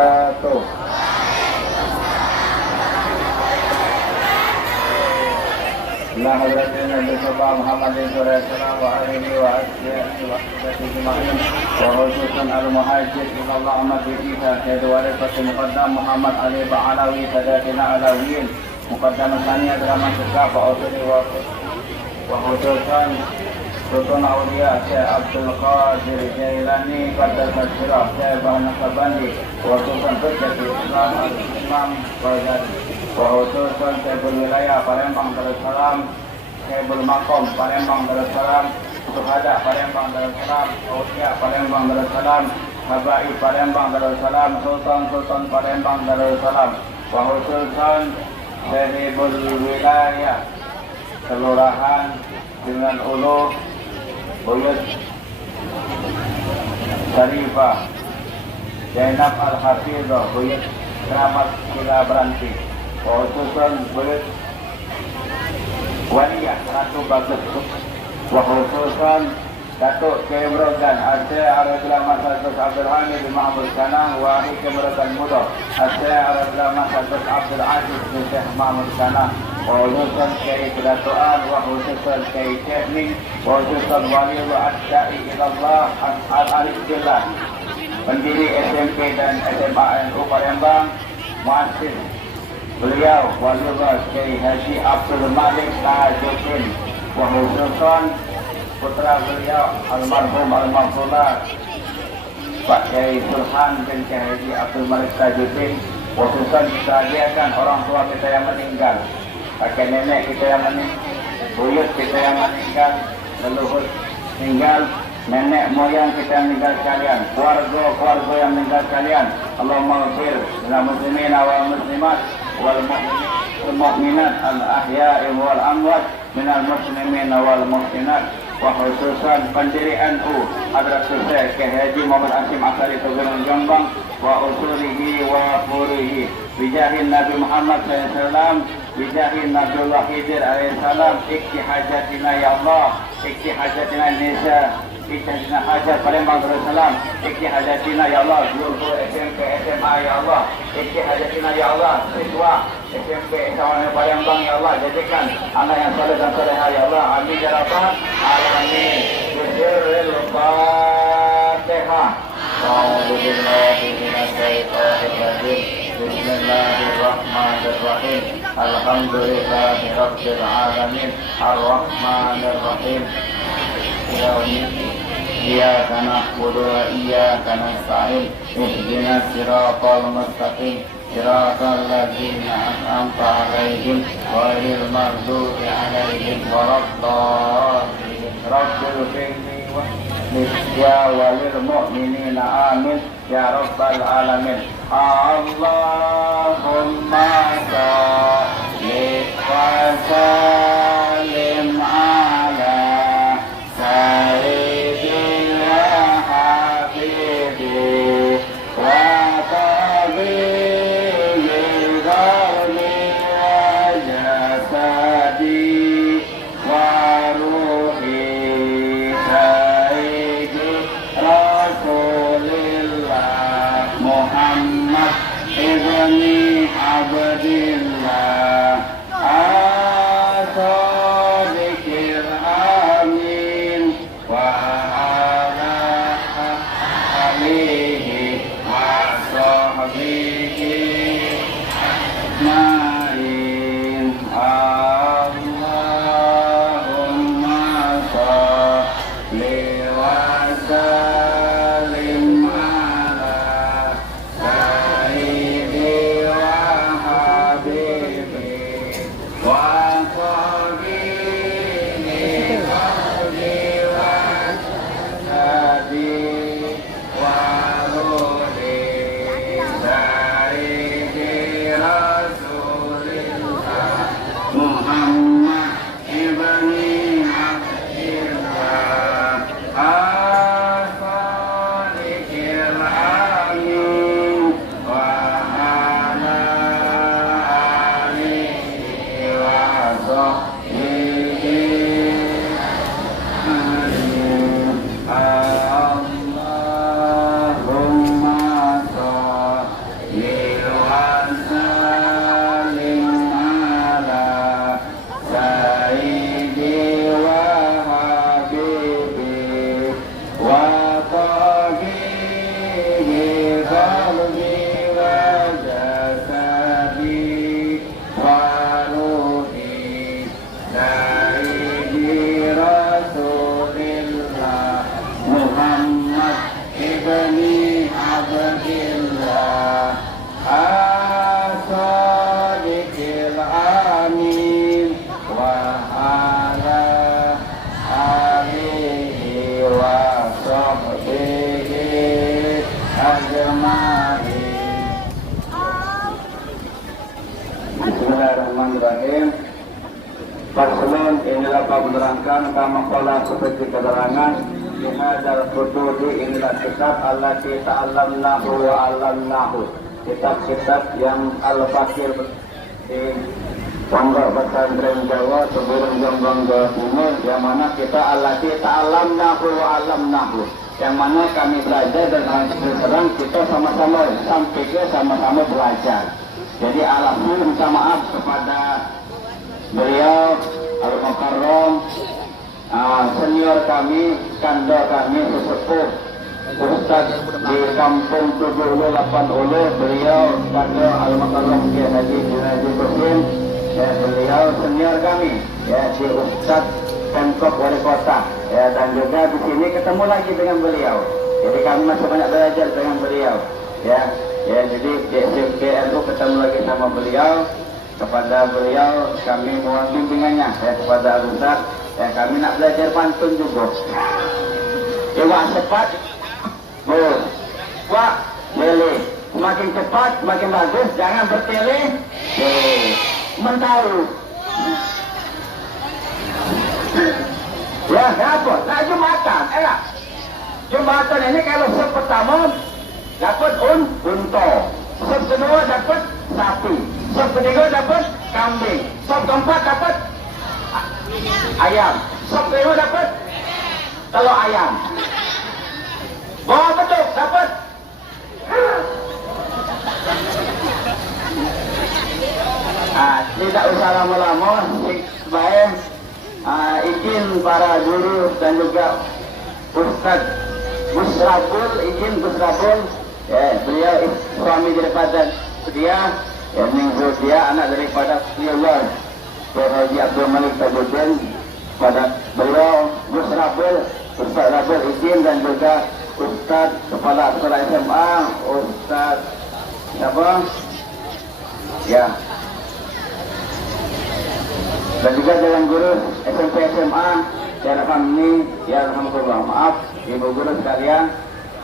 Tuh. Nah, hadirin Nabi Muhammad sallallahu alaihi wa alihi wa khususan al-muhajir ila Allah Ahmad Bika Sayyid Warifat Muqaddam Muhammad Ali Ba'alawi Sadatina Alawiyin Muqaddam Saniya Drama Syekh Ba'usuli wa khususan Sultan Aulia Syekh Abdul Qadir Jailani Qaddasa Sirah Syekh Bahanasabandi wa khususan Hujjatul Islam Al-Imam Ghazali wa khususan Syekhul Wilayah Palembang Darussalam Syekhul Maqam Palembang Darussalam Suhada Palembang Darussalam Aulia Palembang Darussalam Habai Palembang Darussalam Sultan Palembang Darussalam wa khususan Syekhul Wilayah Kelurahan dengan Ulu Buyut Syarifah Zainab Al-Hafizah Buyut Keramat Kila Beranti khususan Buyut Waliyah Ratu Bagus wa khususan Datuk Kemrogan Aceh Arabila Masyarakat Abdul Hamid Mahmud Kanang Wahid Kemrogan Muda Aceh Arabila Masyarakat Abdul Aziz Syekh Mahmud Kanang khususan Kiai Kedatuan wa khususan Kiai Teknik wa khususan Waliullah Ad-Da'i Ilallah Al-Arif Billah pendiri SMP dan SMA NU Palembang muassis beliau Waliullah Kiai Haji Abdul Malik Tajuddin wa khususan putra beliau almarhum al-maghfurlah Pak Kiai Sulhan bin Kiai Haji Abdul Malik Tajuddin khususan disediakan orang tua kita yang meninggal, kakek nenek kita yang meninggal, buyut kita yang meninggal, leluhur meninggal, nenek moyang kita yang meninggal sekalian, keluarga yang meninggal sekalian. Allahumma ighfir lil muslimin wal muslimat wal mu'minat al ahya'i wal amwat minal muslimin wal muhsinat wa khususan pendiri NU Hadratul Syekh Haji Muhammad Hasyim Asy'ari Tugunung Jombang wa usulihi wa furuhi bijahin Nabi Muhammad SAW bijahin Nabiullah Khidir alaihissalam ikti hajatina ya Allah ikti hajatina Indonesia ikti hajatina hajat Palembang Darussalam ikti hajatina ya Allah guru SMP SMA ya Allah ikti hajatina ya Allah siswa SMP SMA Palembang ya Allah jadikan anak yang saleh dan salehah ya Allah amin ya rabbal alamin bisirril Fatihah. A'udzu billahi minasy syaithanir rajim. Bismillahirrahmanirrahim. Alhamdulillahi rabbil alamin. Arrahmanir rahim. Iyyaka na'budu wa iyyaka nasta'in. Ihdinas siratal mustaqim. Siratal ladzina an'amta 'alaihim ghairil maghdubi 'alaihim waladdallin. Rabbil ighfirli ya walil mu'minina amin ya rabbal alamin. Allahumma shalli wa sallim ala sayyidina habibi wa tabi'il gharmi wa jasadi wa ruhi Rasulillah Muhammad ibni Abdillah as-sadiqil amin wa ala alihi wa sahbihi ajma'in. Allahumma shalli wa sallim ala sayyidi wa habibi wa qabili qalbi wa hadi wa ruhi Bismillahirrahmanirrahim. Faslun, inilah menerangkan kama qala seperti keterangan di hadzal kutubi, inilah kitab allati ta'allamnahu wa 'allamnahu. Kitab-kitab yang al-fakir di Pondok Pesantren Jawa Sebelum Jombang Jawa Timur, yang mana kita allati ta'allamnahu wa 'allamnahu, yang mana kami belajar dan terang kita sama-sama sampai ke sama-sama belajar. Jadi alhamdulillah minta maaf kepada beliau Al-Mukarram, senior kami, kandor kami, sesepuh Ustaz di Kampung 7 Ulu 8 Ulu, beliau kandor Al-Mukarram Kiai Haji Junaidi Kosim, ya, beliau senior kami, ya, di Ustaz Pemkot Wali Kota, ya, dan juga di sini ketemu lagi dengan beliau. Jadi kami masih banyak belajar dengan beliau, ya. Ya, jadi di SMP NU ketemu lagi sama beliau. Kepada beliau kami mohon bimbingannya, ya, kepada Ustaz, ya, kami nak belajar pantun juga. Coba cepat, Wah, lele. Semakin cepat, semakin bagus. Jangan bertele, mentaruh. Ya, apa? Nak Jumatan, Jumatan ini kalau sub pertama dapat unta, sub kedua dapat sapi, sub ketiga dapat kambing, sub keempat dapat ayam, sub kelima dapat telur ayam. Bawa betul dapat. Tidak usah lama-lama, baik. Izin para guru dan juga Ustaz Busrabul, izin Busrabul, ya, beliau suami daripada dia, ya, minggu dia anak daripada Allah Haji Abdul Malik Tajuddin. Pada beliau Busrabul, Ustaz Rabul izin, dan juga Ustaz Kepala Sekolah SMA, Ustaz siapa? Ya. Dan juga jalan guru SMP SMA, ya kami, ya alhamdulillah, maaf ibu guru sekalian,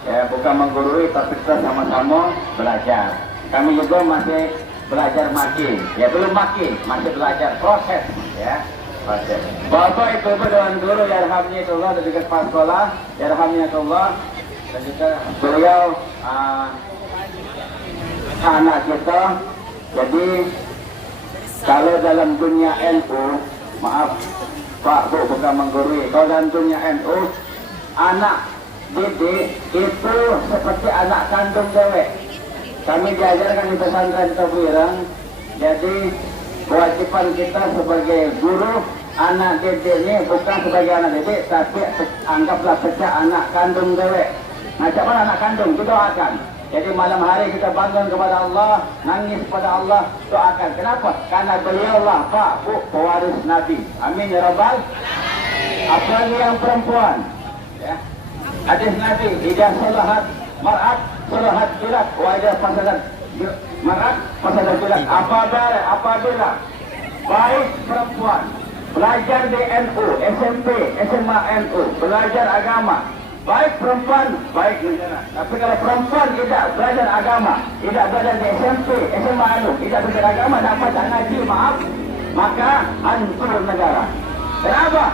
ya, bukan menggurui tapi kita sama-sama belajar. Kami juga masih belajar makin, ya belum makin, masih belajar proses, ya proses. Bapak ibu dan guru, ya alhamdulillah, dan juga kepala sekolah, ya alhamdulillah, dan juga beliau anak kita. Jadi kalau dalam dunia NU, maaf Pak Bu, bukan menggurui, kalau dalam dunia NU, anak didik itu seperti anak kandung dewek. Kami diajarkan di pesantren Tawirang. Jadi kewajiban kita sebagai guru, anak didik ini bukan sebagai anak didik, tapi anggaplah pecah anak kandung dewek. Macam mana anak kandung? Didoakan. Jadi malam hari kita bangun kepada Allah, nangis kepada Allah, doakan. Kenapa? Karena beliau lah Pak Bu pewaris Nabi. Amin ya Rabbal. Apalagi yang perempuan, ya. Hadis Nabi, idah salahat mar'at salahat jilat, wa idah fasadat mar'at fasadat jilat. Apabila baik perempuan belajar di NU, SMP, SMA NU, belajar agama, baik perempuan, baik negara. Tapi kalau perempuan tidak belajar agama, tidak belajar di SMP, SMA NU, tidak belajar agama, tak baca ngaji, maaf, maka hancur negara. Kenapa?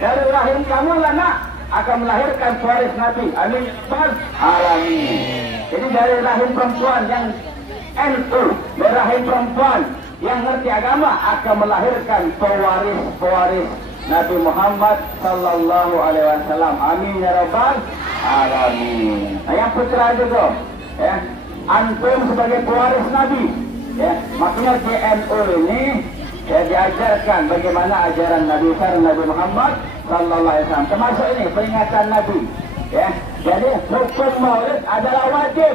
Dari rahim kamu lah nak akan melahirkan pewaris Nabi. Amin. Alamin. Jadi dari rahim perempuan yang NU, dari rahim perempuan yang ngerti agama akan melahirkan pewaris Nabi Muhammad Sallallahu Alaihi Wasallam. Amin ya Rabbal Alamin. Nah, yang putra juga, ya, antum sebagai pewaris Nabi, ya, makanya di NU ini, ya, diajarkan bagaimana ajaran Nabi Nabi Muhammad Sallallahu Alaihi Wasallam. Termasuk ini peringatan Nabi, ya. Jadi hukum maulid adalah wajib.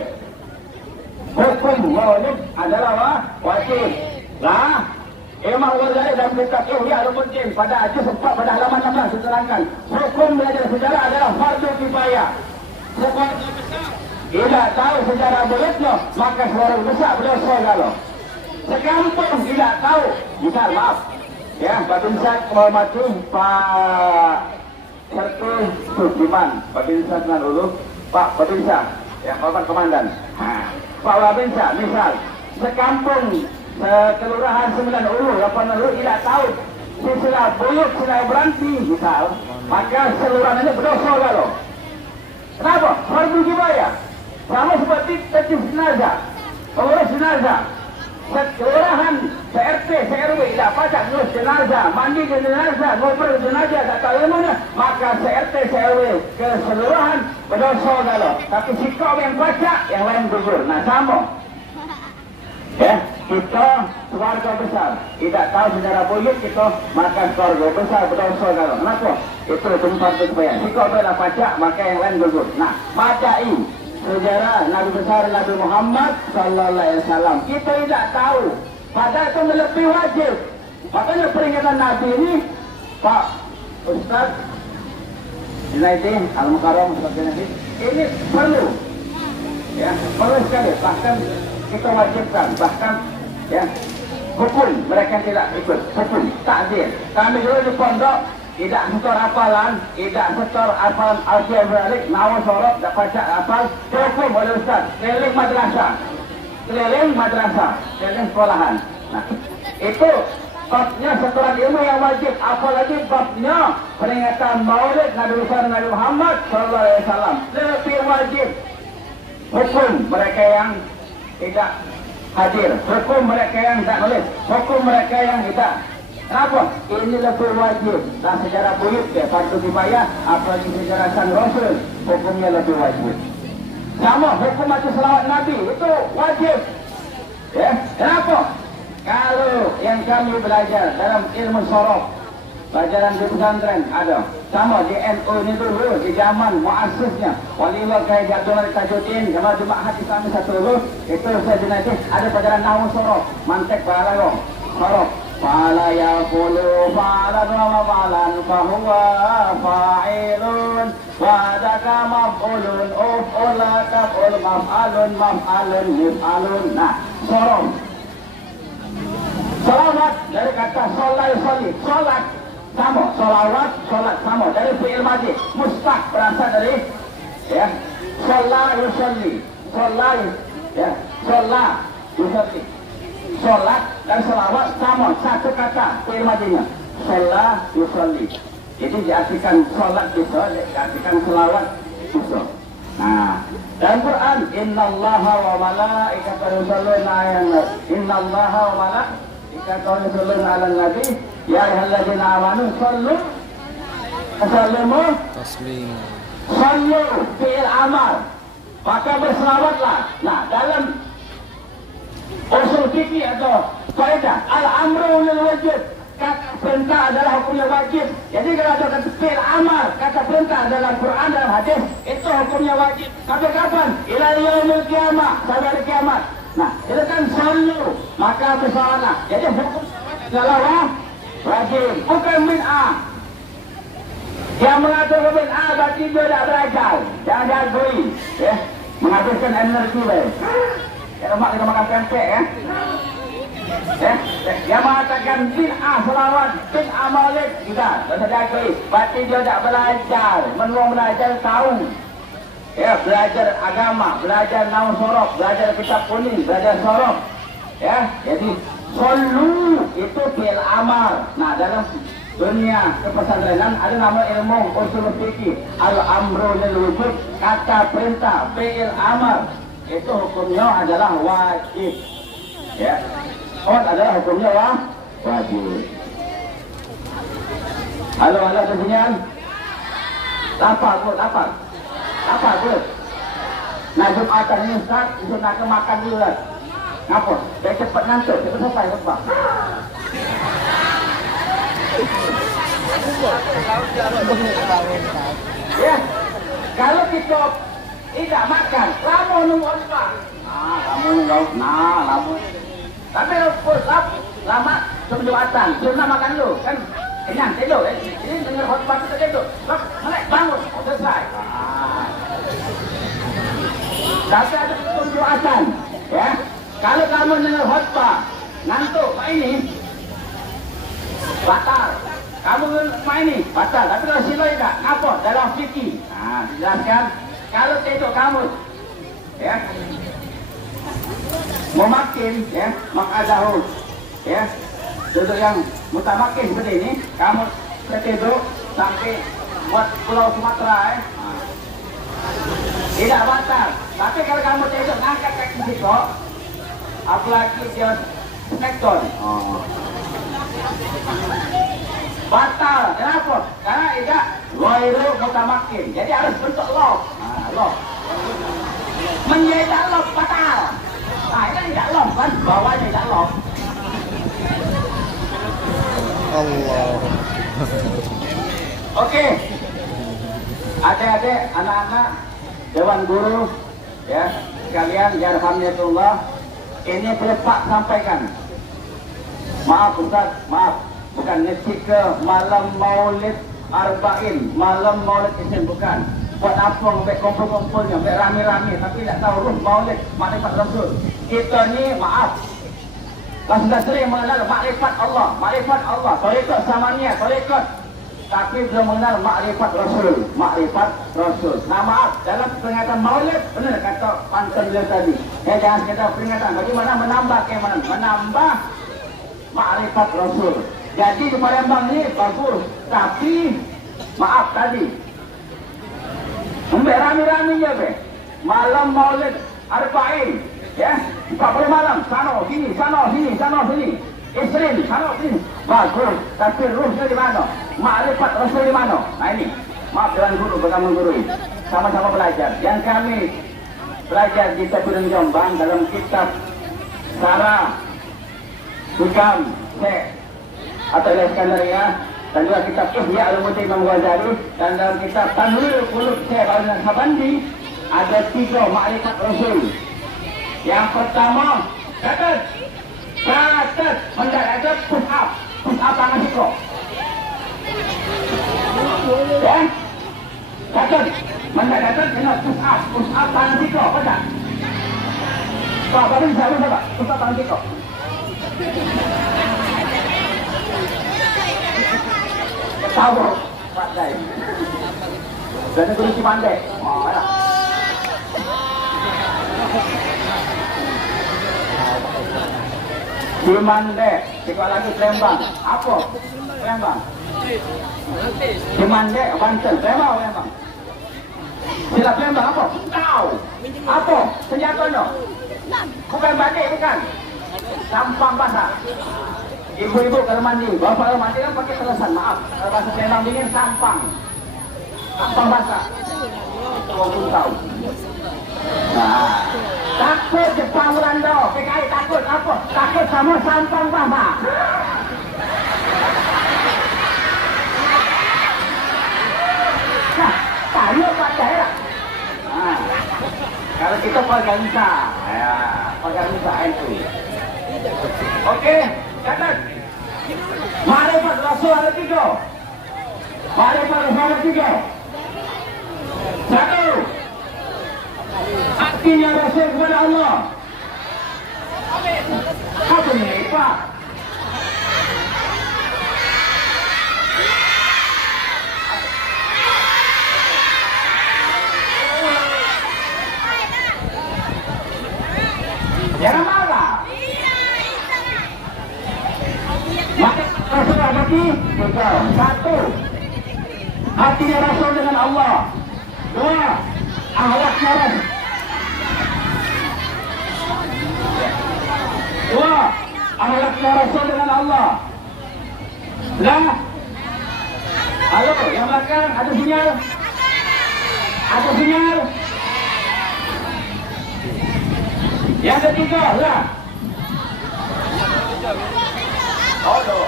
Hukum maulid adalah wajib. Nah, Imam Ghazali dalam kitab Ihya Ulumuddin pada hadis 4 pada halaman 16 diterangkan, hukum belajar sejarah adalah fardu kifayah. Sekeluarga besar tidak tahu sejarah maulidnya, maka seorang besar berdosa kalau. Sekampung tidak tahu, misal maaf, ya, Pak Binsar menghormati Pak Sertu Sudiman, Pak Binsar dengan Ulu, Pak Binsar, Ya, Bapak Komandan. Pak Wabinsa, misal sekampung, kelurahan 9 Ulu, 8 Ulu tidak tahu sila buyut, sila berhenti misal, maka seluruhannya berdosa kalau. Kenapa? Fardu kifayah. Sama seperti tertib jenazah, pengurus jenazah. Kelurahan, CRT, CRW tidak pacak ngurus jenazah, mandi jenazah, ngobrol jenazah, tak tahu ilmunya, maka CRT, CRW keseluruhan berdosa kalau. Tapi si kau yang pacak, yang lain gugur. Nah sama. Ya, kita keluarga besar tidak tahu sejarah buyut kita, maka keluarga besar berdosa kalau. Kenapa? Itu tempat supaya si kau bela pacak, maka yang lain gugur. Nah, macai sejarah Nabi besar Nabi Muhammad Sallallahu Alaihi Wasallam kita tidak tahu, padahal itu lebih wajib. Makanya peringatan Nabi ini, Pak Ustaz Junaidi Al-Mukarram Ustaz Junaidi, ini perlu, ya perlu sekali. Bahkan kita wajibkan, bahkan ya hukum mereka tidak ikut, hukum takdir. Kami dulu di pondok tidak setor hafalan, tidak setor hafalan al-jabalik, nawa sorok, tak pacak hafal, hukum oleh Ustaz, keliling madrasah, keliling sekolahan. Nah, itu babnya setoran ilmu yang wajib, apalagi babnya peringatan maulid Nabi besar Nabi Muhammad Sallallahu Alaihi Wasallam lebih wajib. Hukum mereka yang tidak hadir, hukum mereka yang tidak nulis, hukum mereka yang tidak. Kenapa? Ini lebih wajib. Dan sejarah buyut ya, fardu kifayah, apalagi sejarah San Rasul, hukumnya lebih wajib. Sama hukum baca selawat Nabi itu wajib. Ya, kenapa? Kalau yang kami belajar dalam ilmu sorof, pelajaran di pesantren ada. Sama di NU ini dulu di zaman muassisnya Waliullah Kyai Abdul Tajuddin, Jamal Jumat Hati Sami satu dulu itu saya jenazah ada pelajaran nahwu sorof, mantek pahala sorof. Fala yaqulu fa'lan wa maf'alan fahuwa fa'ilun wa daka maf'ulun uf'ula taf'ul maf'alun mif'alun. Nah, sorof. Salawat dari kata sholat yusolli, sholat sama, salawat, sholat sama dari fi'il madhi. Mustaq berasal dari ya sholat yusolli, sholat yusolli. Sholat dan salawat sama, satu kata fi'il madhinya, sholat yusolli. Jadi diartikan sholat bisa, diartikan salawat bisa. Nah, dalam Quran, innallaha wa malaikatahu yusholluna 'alan nabi, innallaha wa malaikatahu yusholluna 'alan nabi, ya ayyuhalladzina amanu shollu sallimu taslima. Shollu fi'il amar, maka berselawatlah. Nah, dalam usul fikih atau kaidah al-amru lil wajib, kata perintah adalah hukumnya wajib. Jadi kalau ada kata fi'il amar, kata perintah dalam Quran dalam hadis, itu hukumnya wajib. Sampai kapan? Ila yaumil qiyamah, sampai hari kiamat. Nah, itu kan selalu, maka bersalah. Jadi hukum adalah wajib, bukan min'ah. Yang mengatur min'ah berarti dia tidak belajar, jangan diagui, ya, menghabiskan energi. Ya, lemak kita makan pempek ya. Yang mengatakan bid'ah selawat, bid'ah maulid, tidak usah diakui. Berarti dia tak belajar, menuang belajar tahu. Ya, belajar agama, belajar nahu sorof, belajar kitab kuning, belajar sorof. Ya, jadi solu itu fi'il amar. Nah, dalam dunia kepesantrenan ada nama ilmu usul fikih, al-amru lil wujub, kata perintah, fi'il amar. Itu hukumnya adalah wajib. Ya, adalah hukumnya wajib. Halo, ada sinyal? Lapar pun. Nah, Jumatan ini Ustaz, disuruh ke makan dulu lah. Ngapa? Biar cepat ngantuk, cepat selesai khutbah. Ya, kalau kita tidak makan, lama nunggu khutbah. Lama. Tapi lama sebelum Jumatan, sunnah makan dulu, kan kenyang tidur. Ini dengar khutbah kita tidur. Bangun, selesai. Tapi ada Jumatan, ya. Kalau kamu dengar khutbah ngantuk, ini batal. Kamu ini batal. Tapi kalau silai tak, apa? Dalam fikih. Nah, dijelaskan. Kalau tidur kamu ya. Mau makin, ya, makadahu, ya. Duduk yang mutamakin seperti ini, kamu duduk sampai buat Pulau Sumatera, ya. Tidak batal. Tapi kalau kamu tidur ngangkat kaki situ, apalagi dia smackdown, batal. Kenapa? Karena tidak ghairu mutamakin. Jadi harus bentuk lock. Lock. Menjadi lock batal. Nah, ini tidak lock kan? Bawahnya tidak lock. Allah. Oke. Adik-adik, anak-anak, dewan guru, ya, sekalian, yarhamnillah, ini perlu Pak sampaikan. Maaf Ustaz, maaf, bukan ngetik ke malam maulid arba'in, malam maulid isin, bukan. Buat apa ngambil kumpul-kumpulnya, ngambil rame-rame, tapi tidak tahu ruh maulid, makrifat Rasul. Kita ni, maaf, sudah sering mengenal makrifat Allah, tarekat samanya, tarekat. Tapi belum mengenal makrifat Rasul, Nah maaf, dalam peringatan maulid, benar kata pantun beliau tadi. Jangan kata peringatan, bagaimana menambah keimanan, menambah makrifat Rasul. Jadi di Palembang ini bagus, tapi maaf tadi, ambil rame-rame je be. Malam maulid arba'in, ya, 40 malam, sana sini, Isrin, sana sini, bagus. Tapi ruhnya di mana? Makrifat Rasul di mana? Nah ini, maaf dengan guru, bersama guru ini, sama-sama belajar. Yang kami belajar di Tapiran Jombang dalam kitab Sarah, Hikam, atau Iskandaria, dan juga kitab Ihya Ulumuddin Imam Ghazali, dan dalam kitab Tanwirul Qulub Syekh Al-Sabandi, ada 3 makrifat Rasul. Yang pertama, catat, mendadak push up tangan sikro. Ya, catat, mendadak kena push up tangan sikro, betul? Pak, baru bisa Pak, push up tangan sikro. Tahu, Pak Dai. Dan itu si pandai. Ya. Di Mande, sekolah lagi Palembang. Apa? Palembang. Di Mande, Banten. Palembang. Sila Palembang apa? Tahu. Apa? Senjatanya? Bukan batik, bukan. Sampang basah. Ibu-ibu kalau mandi, bapak kalau mandi kan pakai perasan, maaf. Kalau bahasa Palembang dingin sampang. Sampang basah. Kau pun tahu. Nah, takut Jepang Belanda, PKI takut apa? Takut sama sampang basah. Nah, tahu Pak Daerah. Nah, kalau kita organisa, ya, organisa itu. Oke, catat. Makrifat Rasul ada 3. Makrifat Rasul ada 3. 1. Hatinya Rasul kepada Allah. Apa ini, Pak? Jangan marah. Maka Rasul hati 1. Hatinya Rasul dengan Allah. 2. Akhlaknya Rasul. 2. Akhlaknya Rasul dengan Allah. Lah. Halo, yang belakang ada sinyal? Ada sinyal? Yang ketiga, lah. 1.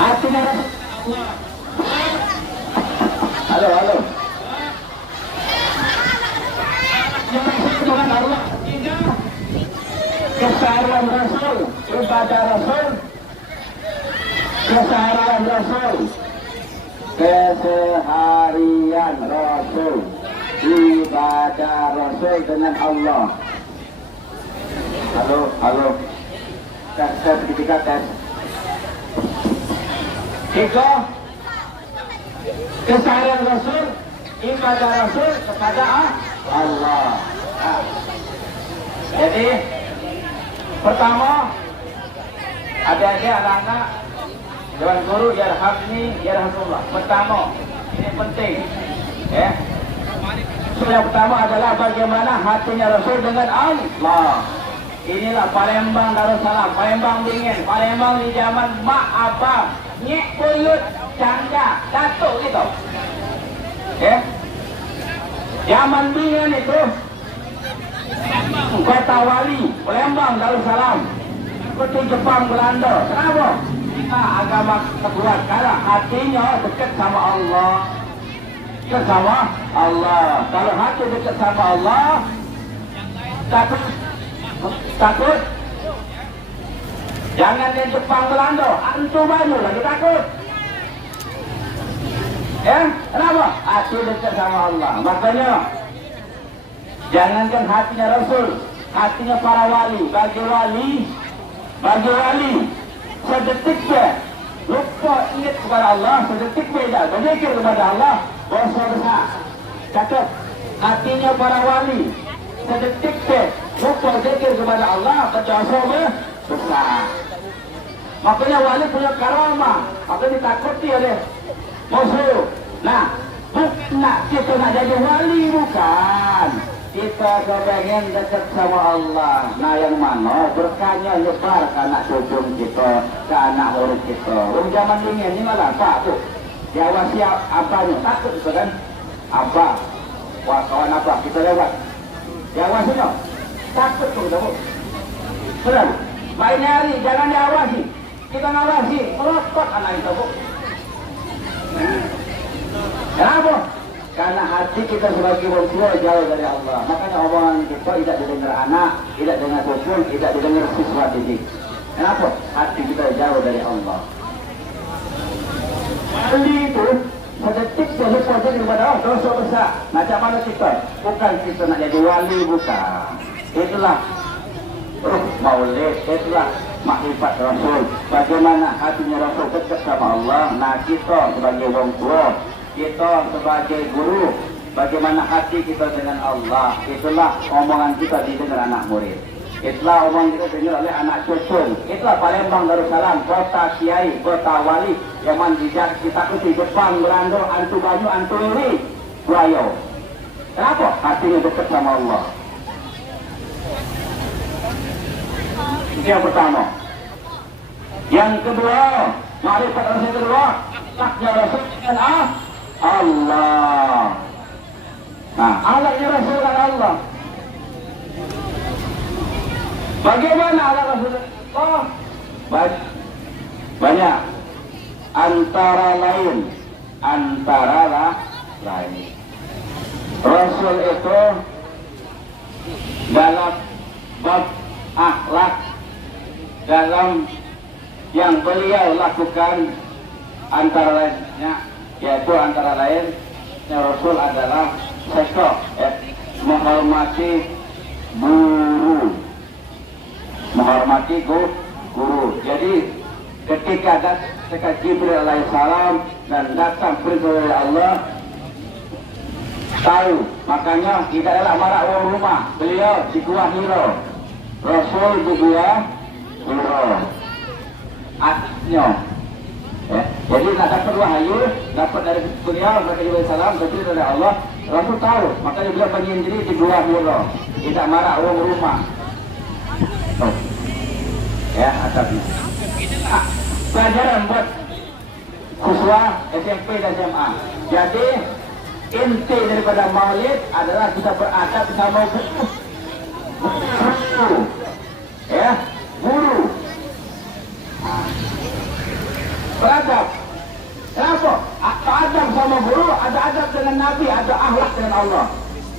Hatinya Rasul. Halo. Dengan Allah. 3. Keseharian Rasul, ibadah Rasul. Keseharian Rasul, ibadah Rasul dengan Allah. Halo. Tes, tes. 3. Keseharian Rasul ibadah Rasul kepada Allah. Nah, jadi pertama adik-adik anak-anak Dewan Guru yarhamni yarhamullah. Pertama ini penting ya. Yang pertama adalah bagaimana hatinya Rasul dengan Allah. Inilah Palembang Darussalam, Palembang dingin, Palembang di zaman mak abang, nyek buyut, canda, datuk gitu. Ya. Zaman dingin itu kota wali, Palembang Darussalam, seperti Jepang Belanda. Kenapa? Kita agama kedua karena hatinya dekat sama Allah. Dekat sama Allah. Kalau hati dekat sama Allah, takut. Jangan yang Jepang Belanda, antum baru lagi takut. Ya, kenapa? Hati dekat sama Allah. Makanya jangankan hatinya Rasul, hatinya para wali. Bagi wali, sedetik je lupa ingat kepada Allah, sedetik beda berzikir kepada Allah, dosa besar. Catat, hatinya para wali, sedetik je lupa zikir kepada Allah, dosa besar. Makanya wali punya karamah, makanya ditakuti oleh musuh. Nah, bukan kita nak jadi wali, bukan. Kita kepengen dekat sama Allah. Nah, yang mana berkahnya nyebar ke anak cucu kita, ke anak murid kita. Zaman dingin ini malah apa tu? Diawasi abahnya, takut itu kan? Abah, wah kawan abah kita lewat. Diawasinya, takut tu kita bu. Benar? Main hari jangan diawasi. Kita ngawasi, melotot anak kita bu. Kenapa? Karena hati kita sebagai orang tua jauh dari Allah. Makanya omongan kita tidak didengar anak, tidak dengar cucu, tidak didengar siswa didik. Kenapa? Hati kita jauh dari Allah. Wali itu sedetik saja lupa kepada Allah, dosa besar. Macam mana kita? Bukan kita nak jadi wali, bukan. Itulah maulid, itulah makrifat Rasul. Bagaimana hatinya Rasul dekat sama Allah. Nah, kita sebagai orang tua, kita sebagai guru, bagaimana hati kita dengan Allah. Itulah omongan kita didengar anak murid. Itulah omongan kita didengar oleh anak cucu. Itulah Palembang Darussalam, kota kiai, kota wali yang mandijak kita ke Jepang, Belanda, Antu Banyu, Antu Iri, Buayo. Kenapa? Hatinya dekat sama Allah. Itu yang pertama. Yang kedua, makrifat Rasul yang kedua, akhlaknya Rasul dengan Allah. Nah, akhlaknya Rasul dengan Allah. Bagaimana akhlak Rasul dengan Allah? Banyak. Antara lain. Rasul itu dalam bab akhlak, dalam yang beliau lakukan antara lainnya, yaitu antara lain Rasul adalah sekok, menghormati guru. Jadi ketika Jibril alaihissalam dan datang perintah dari Allah, tahu, makanya tidak adalah marah orang rumah. Beliau di Gua Hiro, Rasul di Gua Hiro. Artinya, jadi nak dapat wahyu, dapat dari beliau, dari Jibril alaihissalam, perintah dari Allah. Rasul tahu, makanya beliau penyendiri di Gua Hiro, tidak marah orang rumah. Ya, atapnya. Pelajaran buat siswa SMP dan SMA. Jadi inti daripada maulid adalah kita beradab sama guru. Ya, guru. Beradab. Kenapa? Ada adab sama guru, ada adab dengan Nabi, ada akhlak dengan Allah.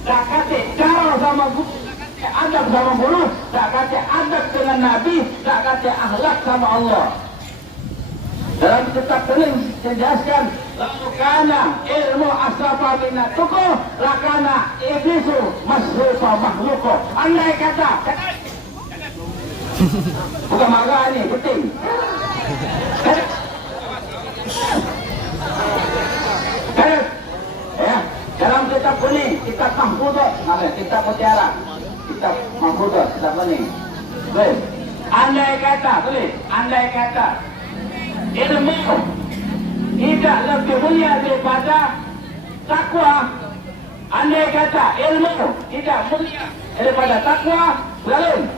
Tak kata cara sama guru, adab sama guru, tak kata adab dengan Nabi, tak kata akhlak sama Allah. Dalam kitab ini dijelaskan, lakana ilmu asrafa minatuku, lakana iblisu masrufa makhluku. Andai kata, bukan marah ini, penting. Ya, dalam kitab kuning, kitab mahfudot, namanya kitab mutiara, kitab mahfudot, kitab kuning. Tulis. Andai kata, tulis. Andai kata ilmu tidak lebih mulia daripada takwa. Andai kata ilmu tidak mulia daripada takwa, lalu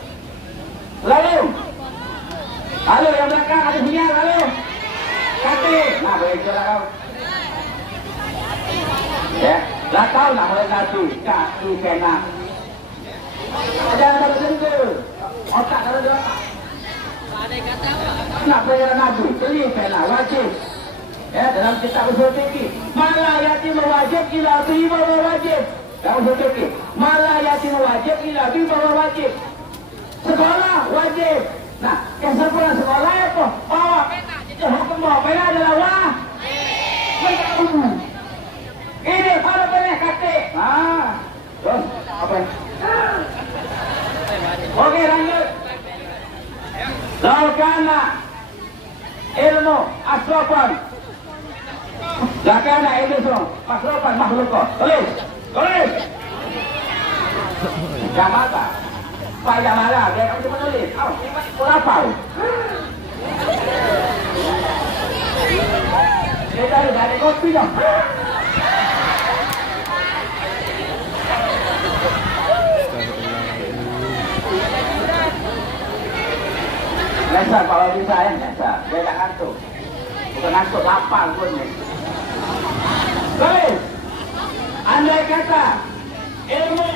yang belakang ada sinyal, lalu kati, nah boleh jalan kau. Ya, dah tahu nak boleh kaki kena. Jangan tersentuh, otak kalau dia otak. Nak belajar Nabi, beli kena wajib. Ya, dalam kitab usul fikih, malah yatim wajib ila bi bahwa wajib. Dalam usul fikih, malah yatim wajib ila bi bahwa wajib. Sekolah wajib. Nah, kesempatan sekolah apa? Bawa peta. Jadi hukum bawa peta adalah wah. Ini kalau boleh kata. Terus apa? Oke, lanjut. Laukana ilmu asrofan. Lakana ilmu asrofan makhlukah. Tulis. Jamata. Pak Jamala, dia kamu cuma tulis. Apa? Dia dari kopi dong. Biasa kalau bisa ya, biasa. Dia tak ngantuk. Bukan ngantuk, lapar pun nih. Tulis. Andai kata ilmu